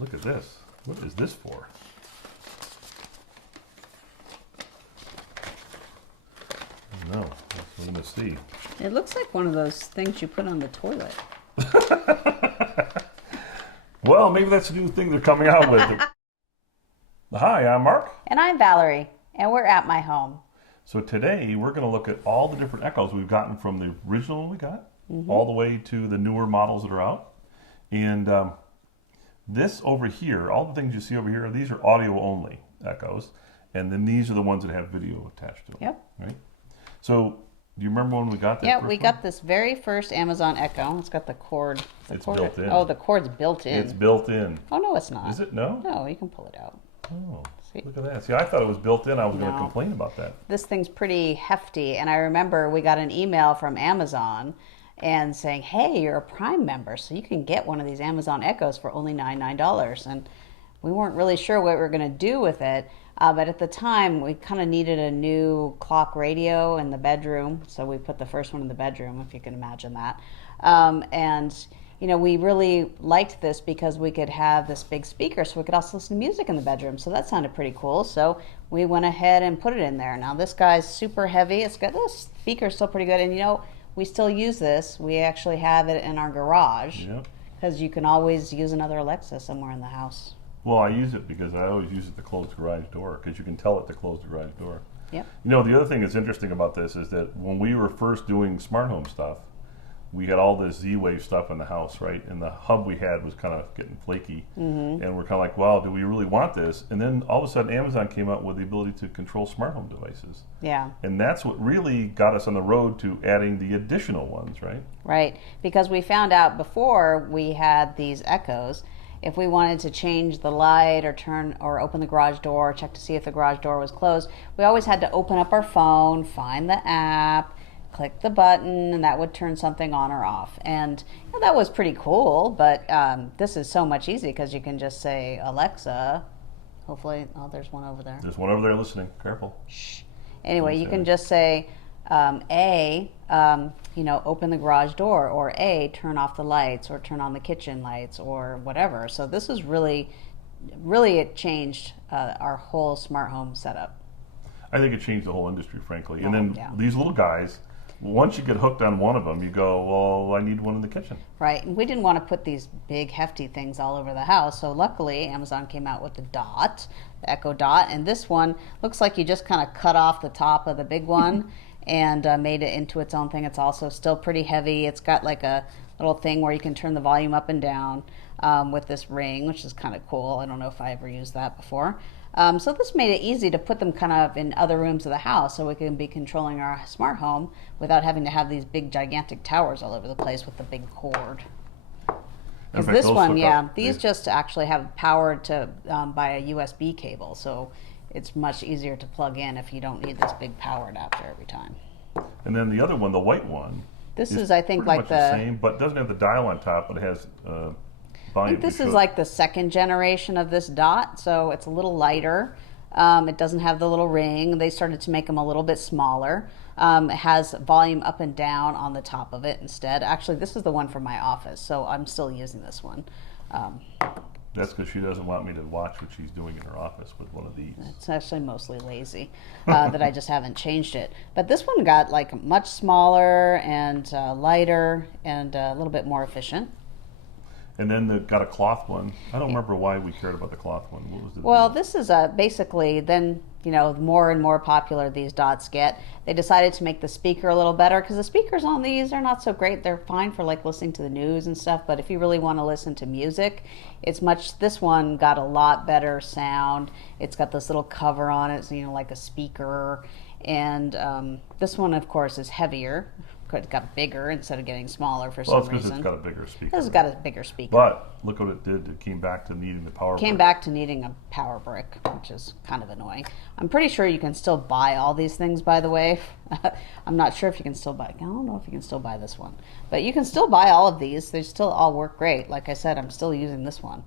Look at this. What is this for? I don't know. We're going to see. It looks like one of those things you put on the toilet. Well, maybe that's a new thing they're coming out with. Hi, I'm Mark. And I'm Valerie, and we're at my home. So today we're going to look at all the different Echoes we've gotten from the original one we got, all the way to the newer models that are out. And this over here, all the things you see over here, these are audio only Echoes. And then these are the ones that have video attached to them. Yep. Right? So do you remember when we got that? Yeah, we got this very first Amazon Echo. It's got the cord. It's built in. Oh, the cord's built in. It's built in. Oh, no, it's not. Is it? No? No, you can pull it out. Oh, See? look at that. See, I thought it was built in. I was going to No. complain about that. This thing's pretty hefty, and I remember we got an email from Amazon and saying, hey, you're a Prime member, so you can get one of these Amazon Echoes for only $99. And we weren't really sure what we were going to do with it, but at the time, we kind of needed a new clock radio in the bedroom, so we put the first one in the bedroom, if you can imagine that. And you know, we really liked this because we could have this big speaker, so we could also listen to music in the bedroom. So that sounded pretty cool. So we went ahead and put it in there. Now this guy's super heavy. It's got this speaker's still pretty good, and you know, we still use this. We actually have it in our garage because you can always use another Alexa somewhere in the house. Well, I use it because I always use it to close the garage door because you can tell it to close the garage door. Yep. You know, the other thing that's interesting about this is that when we were first doing smart home stuff, we had all this Z-Wave stuff in the house, right? And the hub we had was kind of getting flaky. And we're kind of like, wow, do we really want this? And then all of a sudden Amazon came out with the ability to control smart home devices. Yeah. And that's what really got us on the road to adding the additional ones, right? Right. Because we found out before we had these Echoes, if we wanted to change the light or turn or open the garage door, check to see if the garage door was closed, we always had to open up our phone, find the app, click the button, and that would turn something on or off. And you know, that was pretty cool, but this is so much easier because you can just say, Alexa, hopefully, oh, there's one over there. There's one over there listening. Careful. Shh. Anyway, you can just say, you know, open the garage door, or A, turn off the lights, or turn on the kitchen lights, or whatever. So this is really, it changed our whole smart home setup. I think it changed the whole industry, frankly. Oh, And then yeah. these little guys, once you get hooked on one of them, you go, well, I need one in the kitchen. Right, and we didn't want to put these big hefty things all over the house, so luckily Amazon came out with the Dot, the Echo Dot, and this one looks like you just kind of cut off the top of the big one and made it into its own thing. It's also still pretty heavy. It's got like a little thing where you can turn the volume up and down with this ring, which is kind of cool. I don't know if I ever used that before. So this made it easy to put them kind of in other rooms of the house so we can be controlling our smart home without having to have these big gigantic towers all over the place with the big cord. Because this one, these just actually have power to by a USB cable, so it's much easier to plug in if you don't need this big power adapter every time. And then the other one, the white one, This is, I think, pretty like much the same, but doesn't have the dial on top, but it has I think this is like the second generation of this Dot, so it's a little lighter. It doesn't have the little ring. They started to make them a little bit smaller. It has volume up and down on the top of it instead. Actually, this is the one from my office, so I'm still using this one. That's because she doesn't want me to watch what she's doing in her office with one of these. It's actually mostly lazy that I just haven't changed it. But this one got like much smaller and lighter and a little bit more efficient. And then they've got a cloth one. I don't remember why we cared about the cloth one. What was the Well, deal? this is basically then, you know, more and more popular these Dots get. They decided to make the speaker a little better because the speakers on these are not so great. They're fine for like listening to the news and stuff, but if you really want to listen to music, this one got a lot better sound. It's got this little cover on it, so, you know, like a speaker. And this one, of course, is heavier. It got bigger instead of getting smaller for some because reason. it's got a bigger speaker. This has got a bigger speaker. But look what it did. It came back to needing the power Came brick. back to needing a power brick, which is kind of annoying. I'm pretty sure you can still buy all these things, by the way. I'm not sure if you can still buy. I don't know if you can still buy this one, but you can still buy all of these. They still all work great. Like I said, I'm still using this one.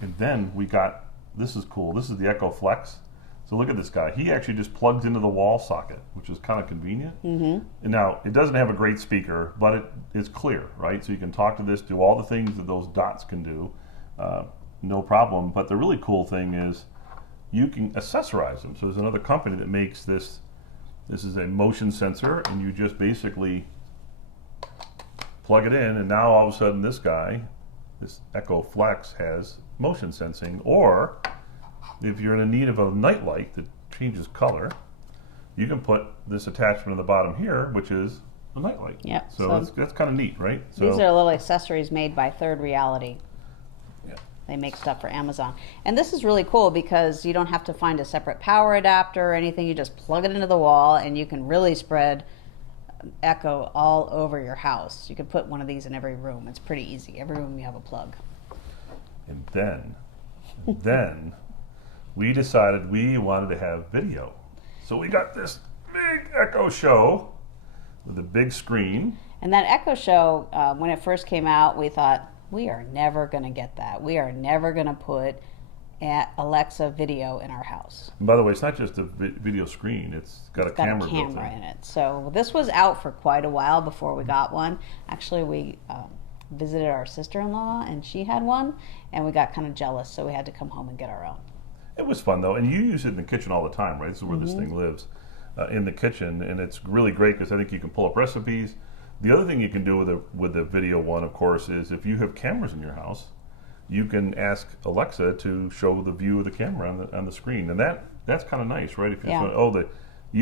And then we got, this is cool. This is the Echo Flex. So look at this guy. He actually just plugs into the wall socket, which is kind of convenient. And now, it doesn't have a great speaker, but it's clear, right? So you can talk to this, do all the things that those Dots can do. no problem. But the really cool thing is you can accessorize them. So there's another company that makes this. This is a motion sensor, and you just basically plug it in, and now all of a sudden this Echo Flex has motion sensing. Or if you're in need of a night light that changes color, you can put this attachment on the bottom here, which is a night light. Yep. So that's kind of neat, right? So these are little accessories made by Third Reality. yeah. They make stuff for Amazon. And this is really cool because you don't have to find a separate power adapter or anything. You just plug it into the wall, and you can really spread Echo all over your house. You could put one of these in every room. It's pretty easy. Every room you have a plug. And then we decided we wanted to have video. So we got this big Echo Show with a big screen. And that Echo Show, when it first came out, we thought, we are never going to get that. We are never going to put Alexa video in our house. And by the way, it's not just a video screen. It's got a camera built in it. So this was out for quite a while before we got one. Actually, we visited our sister-in-law, and she had one, and we got kind of jealous, so we had to come home and get our own. It was fun, though. And you use it in the kitchen all the time, right? This is where this thing lives, in the kitchen. And it's really great because I think you can pull up recipes. The other thing you can do with the video one, of course, is if you have cameras in your house, you can ask Alexa to show the view of the camera on the screen. And that's kind of nice, right? If you're saying, oh, the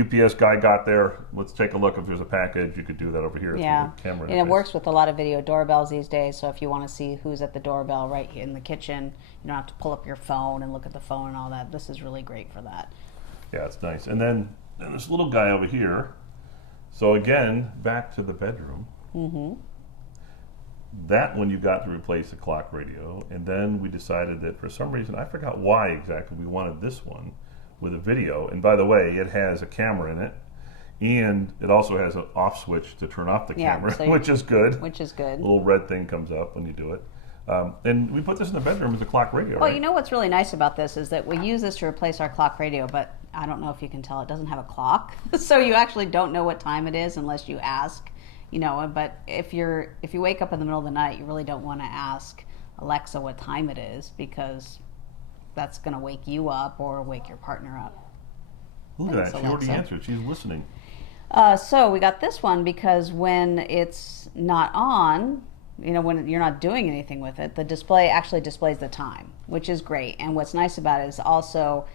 UPS guy got there, let's take a look if there's a package. You could do that over here through the camera. And it works with a lot of video doorbells these days. So if you want to see who's at the doorbell right in the kitchen, you don't have to pull up your phone and look at the phone and all that. This is really great for that. Yeah, it's nice. And then this little guy over here. So again, back to the bedroom. That one you got to replace the clock radio. And then we decided that for some reason, I forgot why exactly, we wanted this one with a video. And by the way, it has a camera in it. And it also has an off switch to turn off the camera, so which is good. Which is good. A little red thing comes up when you do it. And we put this in the bedroom as a clock radio. Well, right? you know what's really nice about this is that we use this to replace our clock radio, but I don't know if you can tell, it doesn't have a clock. So you actually don't know what time it is unless you ask. You know, but if you wake up in the middle of the night, you really don't want to ask Alexa what time it is, because that's going to wake you up or wake your partner up. Look at that. She already answered. She's listening. So we got this one because when it's not on, you know, when you're not doing anything with it, the display actually displays the time, which is great. And what's nice about it is also,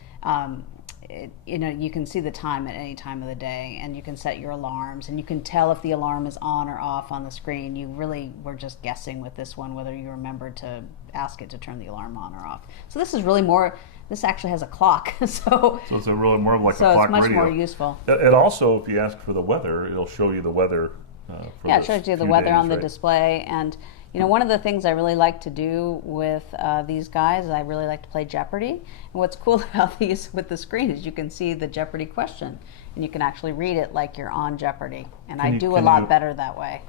you know, you can see the time at any time of the day, and you can set your alarms, and you can tell if the alarm is on or off on the screen. You really were just guessing with this one whether you remembered to ask it to turn the alarm on or off. So this is really more. This actually has a clock, so it's a really more of like a so clock it's much radio. more useful. It also, if you ask for the weather, it'll show you the weather. It shows you the weather on the display. And you know, one of the things I really like to do with these guys, I really like to play Jeopardy. And what's cool about these with the screen is you can see the Jeopardy question, and you can actually read it like you're on Jeopardy. And I do a lot better that way.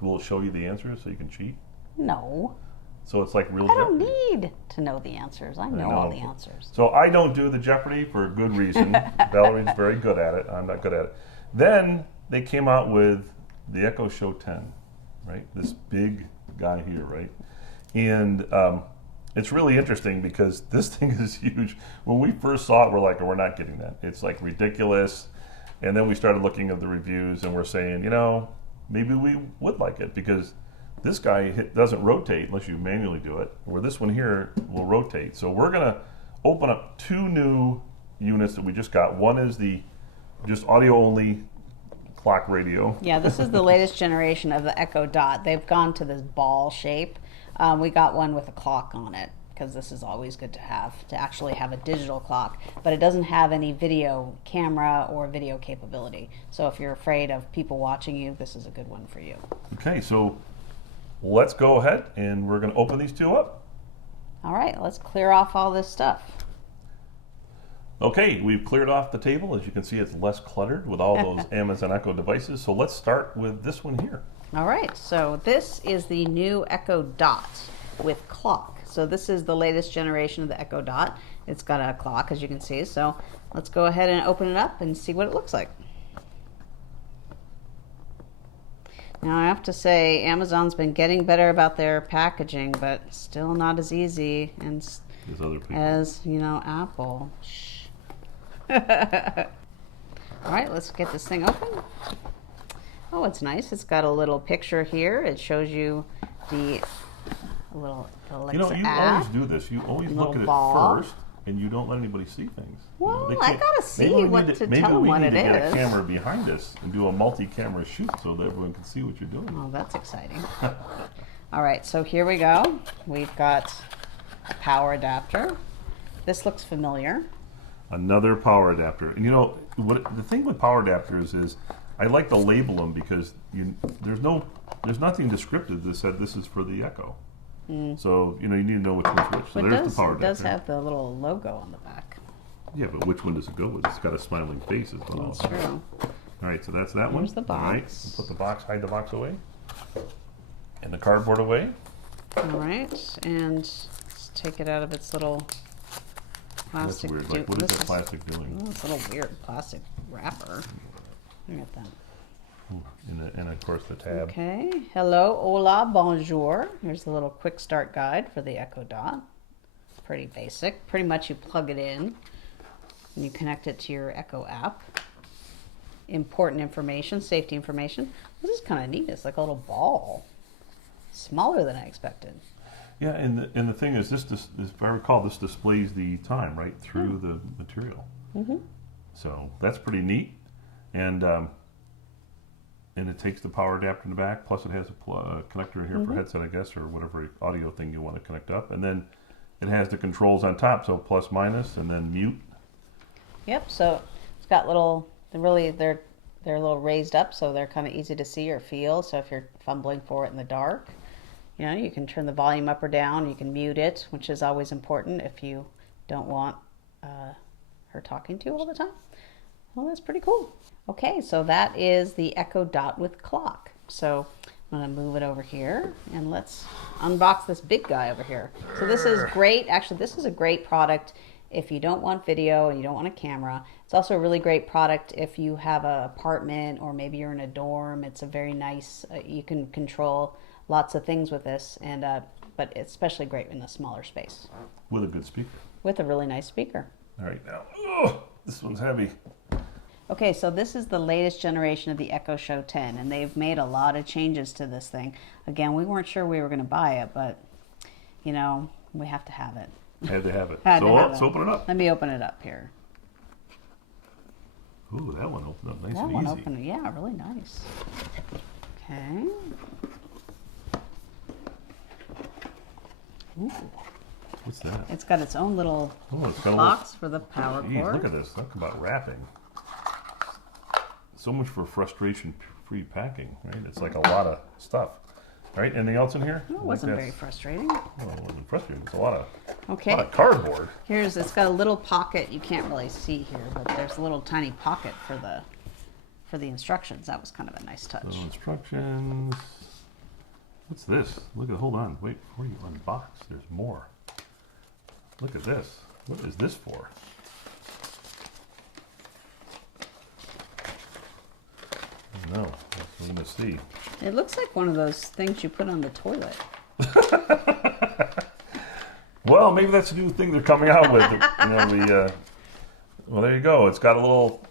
Will it show you the answers so you can cheat? No. So it's like real I Jeopardy. don't need to know the answers. I know all the answers. So I don't do the Jeopardy for a good reason. Valerie's very good at it. I'm not good at it. Then they came out with the Echo Show 10, right? This big guy here, right? And it's really interesting because this thing is huge. When we first saw it, we're like, oh, we're not getting that. It's like ridiculous. And then we started looking at the reviews, and we're saying, you know, maybe we would like it because this guy doesn't rotate unless you manually do it, where this one here will rotate. So we're going to open up two new units that we just got. One is the just audio-only clock radio. Yeah, this is the latest generation of the Echo Dot. They've gone to this ball shape. We got one with a clock on it because this is always good to actually have a digital clock, but it doesn't have any video camera or video capability. So if you're afraid of people watching you, this is a good one for you. Okay, so let's go ahead and we're going to open these two up. All right, let's clear off all this stuff. Okay, we've cleared off the table. As you can see, it's less cluttered with all those Amazon Echo devices. So let's start with this one here. All right, so this is the new Echo Dot with clock. So this is the latest generation of the Echo Dot. It's got a clock, as you can see. So let's go ahead and open it up and see what it looks like. Now I have to say, Amazon's been getting better about their packaging, but still not as easy. And There's other people. as, you know, Apple. Shh. All right, let's get this thing open. Oh, it's nice. It's got a little picture here. It shows you the little Alexa You know, you app. always do this. You always look Little at it ball. first, and you don't let anybody see things. Well, They I can't- gotta see maybe we what need to maybe tell them we what need it to get is. a camera behind us and do a multi-camera shoot so that everyone can see what you're doing. Oh, that's exciting. All right, so here we go. We've got a power adapter. This looks familiar. Another power adapter. And you know, the thing with power adapters is I like to label them because there's nothing descriptive that said this is for the Echo. So, you know, you need to know which one's which. So But there's the power it does adapter. have the little logo on the back. Yeah, but which one does it go with? It's got a smiling face as well. That's true. All right, so that's that one. Here's the All right, box. put the box, hide the box away. And the cardboard away. All right, and let's take it out of its little That's plastic. weird. Like, what is this that plastic doing? Oh, it's a little weird plastic wrapper. Look at that. And of course the tab. Okay. Hello, hola, bonjour. Here's the little quick start guide for the Echo Dot. Pretty basic. Pretty much you plug it in and you connect it to your Echo app. Important information, safety information. This is kind of neat. It's like a little ball. Smaller than I expected. Yeah, and the thing is, this if I recall, this displays the time right through the material. Mm-hmm. So that's pretty neat, and it takes the power adapter in the back. Plus, it has a connector in here for headset, I guess, or whatever audio thing you want to connect up, and then it has the controls on top, so plus, minus, and then mute. Yep. So it's got little. They're a little raised up, so they're kind of easy to see or feel. So if you're fumbling for it in the dark, you know, you can turn the volume up or down. You can mute it, which is always important if you don't want her talking to you all the time. Well, that's pretty cool. Okay, so that is the Echo Dot with clock. So I'm going to move it over here and let's unbox this big guy over here. So this is great. Actually, this is a great product if you don't want video and you don't want a camera. It's also a really great product if you have an apartment or maybe you're in a dorm. It's a very nice, you can control lots of things with this, and but it's especially great in a smaller space. With a good speaker. With a really nice speaker. All right, now, this one's heavy. Okay, so this is the latest generation of the Echo Show 10, and they've made a lot of changes to this thing. Again, we weren't sure we were going to buy it, but, you know, we have to have it. Had to have it. Had So to have let's it. open it up. Let me open it up here. Ooh, that one opened up nice That and one easy. opened, yeah, really nice. Okay. Ooh, What's that? it's got its own little Oh, it's got a little. box for the power Geez, cord. look at this. Talk about wrapping. So much for frustration-free packing, right? It's like a lot of stuff. All right, anything else in here? Oh, it Like wasn't very that's- frustrating. Well, it wasn't frustrating. It's a lot of Okay, cardboard. it's got a little pocket. You can't really see here, but there's a little tiny pocket for the instructions. That was kind of a nice touch. So instructions. What's this? Look at. Hold on. Wait. Before you unbox, there's more. Look at this. What is this for? I don't know. We're gonna see. It looks like one of those things you put on the toilet. Well, maybe that's a new thing they're coming out with. You know, well, there you go. It's got a little.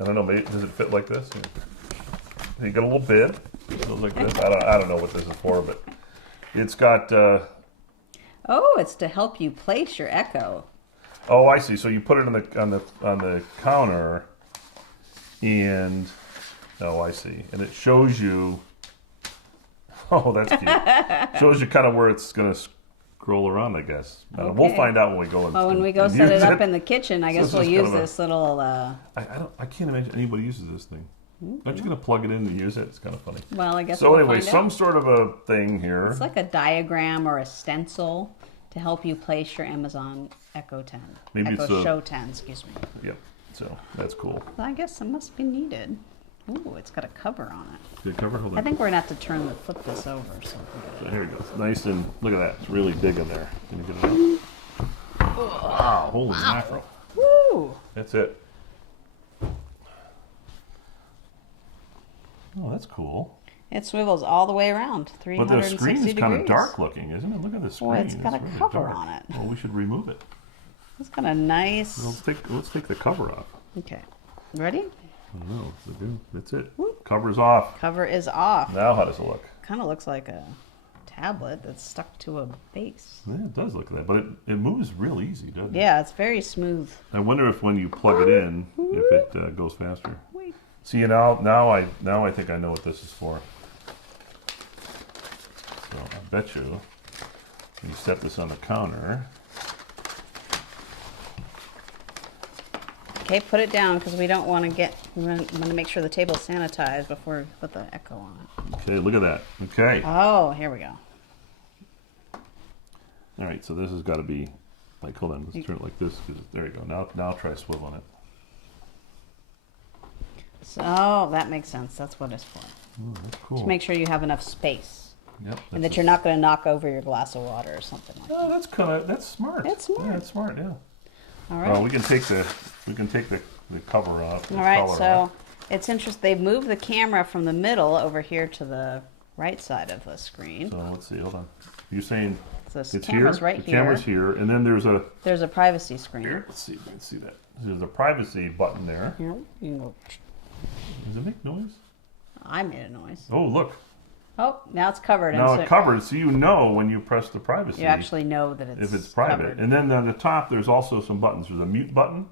I don't know. Maybe does it fit like this? You got a little bib. It goes like this. I don't know what this is for, but it's got. Oh, it's to help you place your Echo. Oh, I see. So you put it on the counter, and oh, I see. And it shows you. Oh, that's cute. Shows you kind of where it's gonna scroll around, I guess. I don't know. We'll Okay. find out when we go. Well, when we go set it up in the kitchen, I guess this we'll is use kind of a- this little. I can't imagine anybody uses this thing. Aren't you gonna plug it in and use it? It's kind of funny. Well, I guess. So we'll anyway, find some out. sort of a thing here. It's like a diagram or a stencil to help you place your Amazon Echo 10. Maybe Echo it's a- Show 10, excuse me. Yep. So that's cool. Well, I guess it must be needed. Ooh, it's got a cover on it. Good cover. Hold on. I think we're gonna have to flip this over so we can So get it. here we go. Nice and look at that. It's really big in there. Can you get it out? Wow! Holy mackerel! Woo! That's it. Oh, that's cool. It swivels all the way around, But 360 the screen is degrees. kind of dark looking, isn't it? Look at the screen. Well, it's got a really cover dark. on it. Well, we should remove it. It's got a nice. Well, let's take the cover off. Okay, ready? I don't know. That's it. Cover's off. Cover is off. Now how does it look? Kind of looks like a tablet that's stuck to a base. Yeah, it does look like that, but it moves real easy, doesn't it? Yeah, it's very smooth. I wonder if when you plug it in, if it goes faster. Wait. See, now I think I know what this is for. So I bet you set this on the counter. Okay, put it down because we don't want to get. We want to make sure the table's sanitized before we put the Echo on it. Okay, look at that. Okay. Oh, here we go. All right, so this has got to be like, hold on, let's turn it like this. There you go. Now try swiveling it. So that makes sense. That's what it's for. Oh, that's cool. To make sure you have enough space. Yep. And that you're not going to knock over your glass of water or something like that. Oh, that's smart. It's smart. Yeah, that's smart. Yeah. All right. We can take the cover off. All right. So it's interesting. They've moved the camera from the middle over here to the right side of the screen. So let's see. Hold on. You're saying This it's camera's here. right The here. camera's here, and then there's a. There's a privacy screen. Here, let's see. Let's see that. There's a privacy button there. Here, you can go. Does it make noise? I made a noise. Oh, look. Oh, now it's covered. Now and it's covered, so you know when you press the privacy. You actually know that it's if it's private. covered. And then on the top, there's also some buttons. There's a mute button,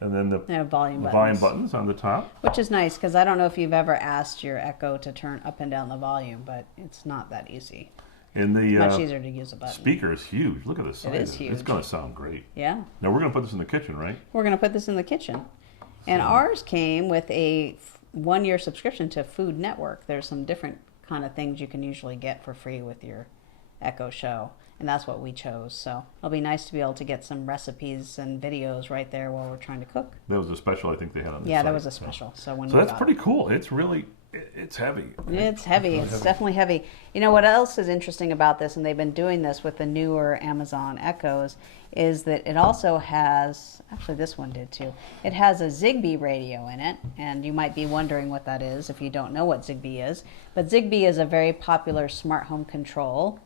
and then the volume buttons on the top. Which is nice because I don't know if you've ever asked your Echo to turn up and down the volume, but it's not that easy. And the It's much easier to use a button. speaker is huge. Look at the size. It is huge. It's going to sound great. Yeah. Now we're going to put this in the kitchen, right? We're going to put this in the kitchen. And ours came with a 1-year subscription to Food Network. There's some different kind of things you can usually get for free with your Echo Show. And that's what we chose. So it'll be nice to be able to get some recipes and videos right there while we're trying to cook. That was a special I think they had on the Yeah, site. that was a special. So when So we that's got pretty it. cool. It's really, it's heavy. It's heavy. It's definitely heavy. You know what else is interesting about this, and they've been doing this with the newer Amazon Echoes, is that it also has, actually this one did too, it has a Zigbee radio in it, and you might be wondering what that is if you don't know what Zigbee is. But Zigbee is a very popular smart home control,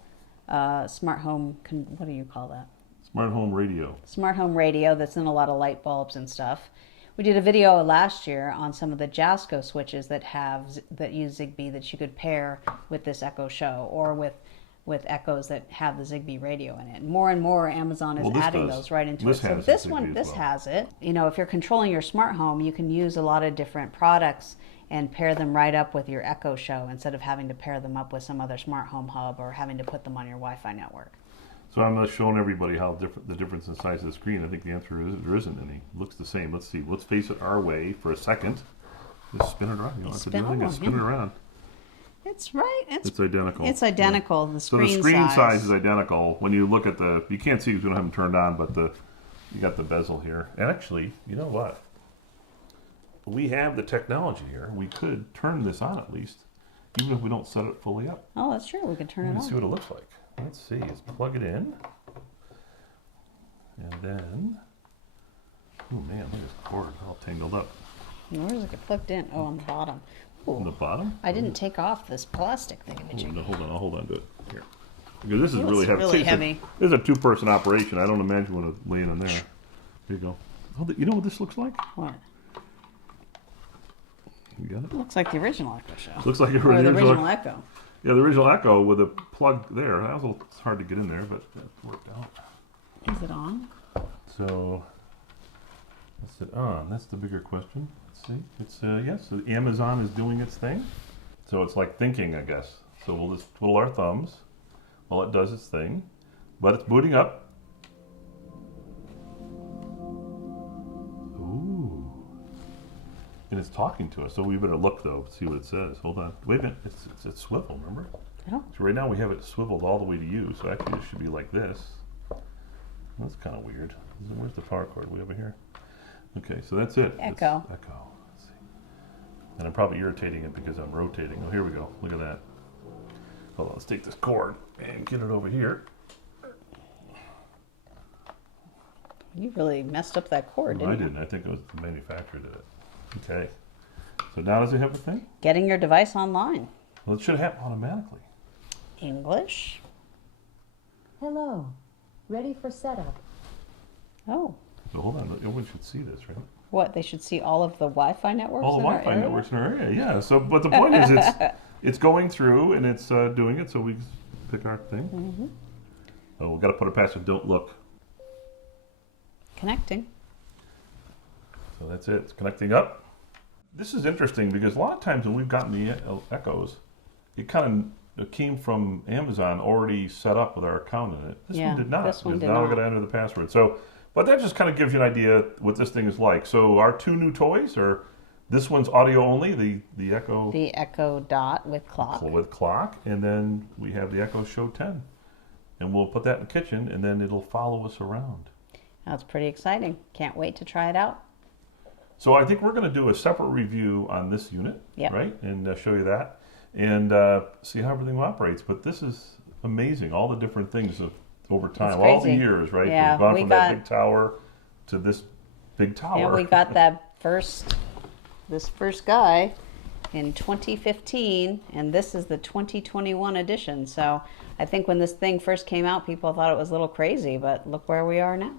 what do you call that? Smart home radio. Smart home radio that's in a lot of light bulbs and stuff. We did a video last year on some of the Jasco switches that use Zigbee that you could pair with this Echo Show or with Echoes that have the Zigbee radio in it. More and more Amazon is adding those right into it. So this one, this has it. You know, if you're controlling your smart home, you can use a lot of different products and pair them right up with your Echo Show instead of having to pair them up with some other smart home hub or having to put them on your Wi-Fi network. So I'm showing everybody how the difference in size of the screen. I think the answer is there isn't any. It looks the same. Let's see. Let's face it our way for a second. Just spin it around. You don't have to do anything. Just spin it around. It's right. It's identical. It's identical. Yeah. The screen So the screen size is identical. When you look at you can't see because we don't have them turned on, but you got the bezel here. And actually, you know what? We have the technology here. We could turn this on at least, even if we don't set it fully up. Oh, that's true. We could turn it on. Let's see what it looks like. Let's see. Let's plug it in. And then, oh man, look at this cord all tangled up. Where is it plugged in? Oh, on the bottom. Ooh. On the bottom? I didn't take off this plastic thing. No, hold on. I'll hold on to it. Here. Because this is really heavy. Really heavy. This is a two-person operation. I don't imagine what it's laying in there. Here you go. Oh, you know what this looks like? What? You got it? It looks like the original Echo Show. Looks like or the original Echo. Yeah, the original Echo with a plug there. That was a little hard to get in there, but that worked out. Is it on? So, is it on? That's the bigger question. Let's see. It's yes. So Amazon is doing its thing. So it's like thinking, I guess. So we'll just twiddle our thumbs while it does its thing, but it's booting up. Ooh. And it's talking to us. So we better look though, see what it says. Hold on. Wait a minute. It's swivel. Remember? Oh. So right now we have it swiveled all the way to you. So actually it should be like this. That's kind of weird. Where's the power cord? Way over here. Okay, so that's it. Echo. It's Echo. Let's see. And I'm probably irritating it because I'm rotating. Oh, here we go. Look at that. Hold on. Let's take this cord and get it over here. You really messed up that cord, didn't you? I didn't. I think it was the manufacturer did it. Okay. So now does it have a thing? Getting your device online. Well, it should happen automatically. English. Hello. Ready for setup. Oh. So hold on, everyone should see this, right? What, they should see all of the Wi-Fi networks All the in our Wi-Fi area? networks in our area, yeah. So, but the point is, it's going through and it's doing it. So we pick our thing. Mm-hmm. Oh, we've got to put a password. Don't look. Connecting. So that's it. It's connecting up. This is interesting because a lot of times when we've gotten the Echoes, it kind of came from Amazon already set up with our account in it. This one did not. This one did now not. we're going to enter the password. So, but that just kind of gives you an idea what this thing is like. So our two new toys are, this one's audio only, the Echo The Echo Dot with clock. with clock, and then we have the Echo Show 10. And we'll put that in the kitchen and then it'll follow us around. That's pretty exciting. Can't wait to try it out. So I think we're going to do a separate review on this unit, Yep. right? And show you that and see how everything operates. But this is amazing, all the different things over time, all the crazy. years, right? Yeah, We've gone we from got- that big tower to this big tower. And we got this first guy in 2015, and this is the 2021 edition. So I think when this thing first came out, people thought it was a little crazy, but look where we are now.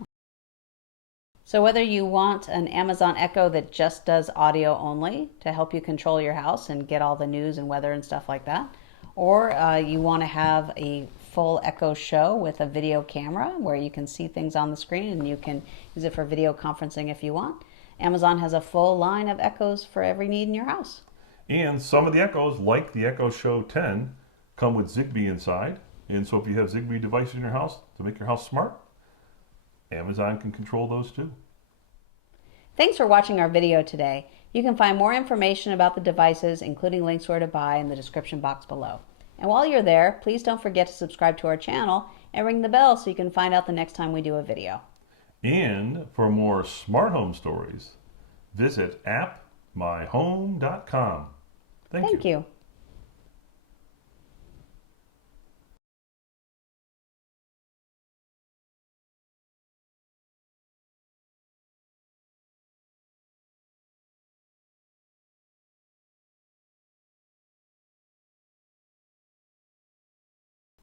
So whether you want an Amazon Echo that just does audio only to help you control your house and get all the news and weather and stuff like that, or you want to have a full Echo Show with a video camera where you can see things on the screen and you can use it for video conferencing if you want, Amazon has a full line of Echoes for every need in your house. And some of the Echoes, like the Echo Show 10, come with Zigbee inside. And so if you have Zigbee devices in your house to make your house smart, Amazon can control those too. Thanks for watching our video today. You can find more information about the devices, including links where to buy, in the description box below. And while you're there, please don't forget to subscribe to our channel and ring the bell so you can find out the next time we do a video. And for more smart home stories, visit appmyhome.com. Thank you. Thank you.